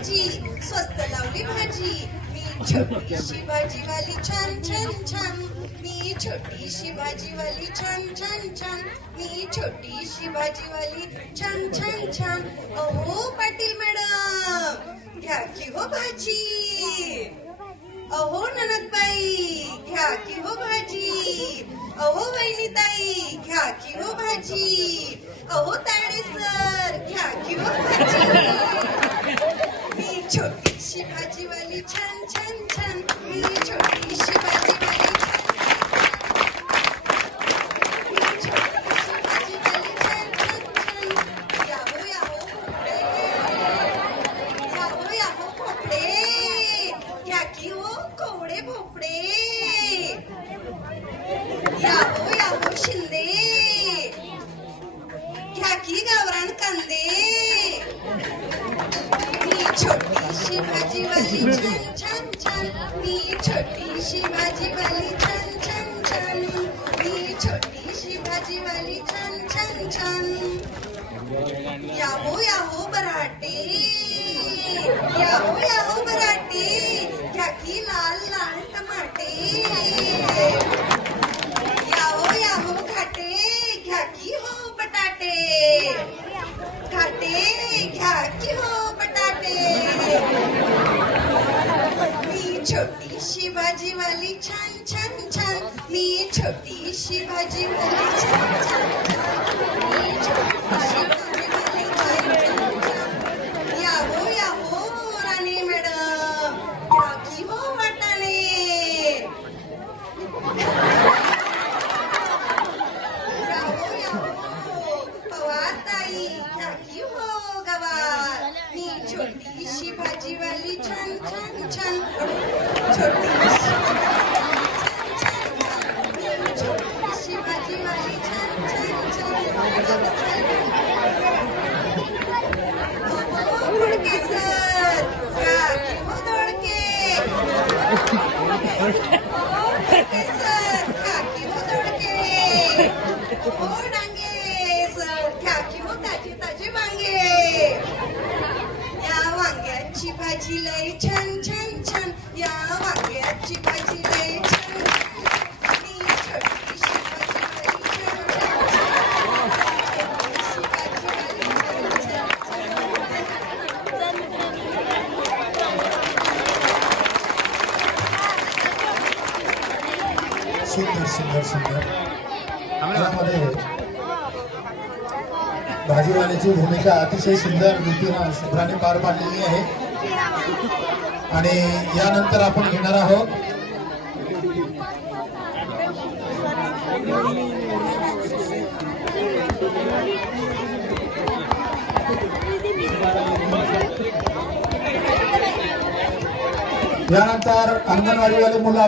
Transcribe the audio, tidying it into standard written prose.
भाजी स्वस्त लावली भाजी मी छोटीशी भाजीवाली छान छान छान मी छोटीशी भाजीवाली छान छान छान मी छोटीशी भाजीवाली छान छान छान अहो पाटील मॅडम घ्या की हो भाजी अहो ननदबाई घ्या की हो भाजी अहो वहिनीताई घ्या की हो भाजी अहो ताडे सर घ्या की हो भाजी मी छोटीशी भाजीवाली छान छान छान मी छोटीशी भाजीवाली याहो शिंदे घ्या की गावरान कांदे मी छोटीशी भाजीवाली छान छान छान मी छोटीशी भाजीवाली छान छान छान मी छोटीशी भाजीवाली छान छान छान याहो बराटे याहो बराटे घ्या की लाल लाल टमाटे याहो घाटे घ्या की हो बटाटे घाटे घ्या की हो बटाटे मी छोटीशी भाजीवाली छान छान छान मी छोटीशी भाजीवाली छान छान छान मी छोटीशी भाजीवाली छान छान छान याहो राणी मॅडम घ्या की हो वाटाणे छोटीशी भाजीवाली छान छान छान छोटीशी भाजीवाली छान छान छान धोडके सर घ्या की हो धोडके सर घ्या की हो धोडके हो डांगे सर घ्या की हो ताजी ताजी वांगे वांग्याची भाजी लय छान छान छान या वांग्याची भाजी लय छान मी छोटीशी भाजीवाली सुंदर सुंदर सुंदर यामध्ये भाजीवाल्याची भूमिका अतिशय सुंदर रीतीने शुभ्राने पार पाडलेली आहे आणि यानंतर आपण घेणार आहोत यानंतर अंगणवाडीवाले मुलं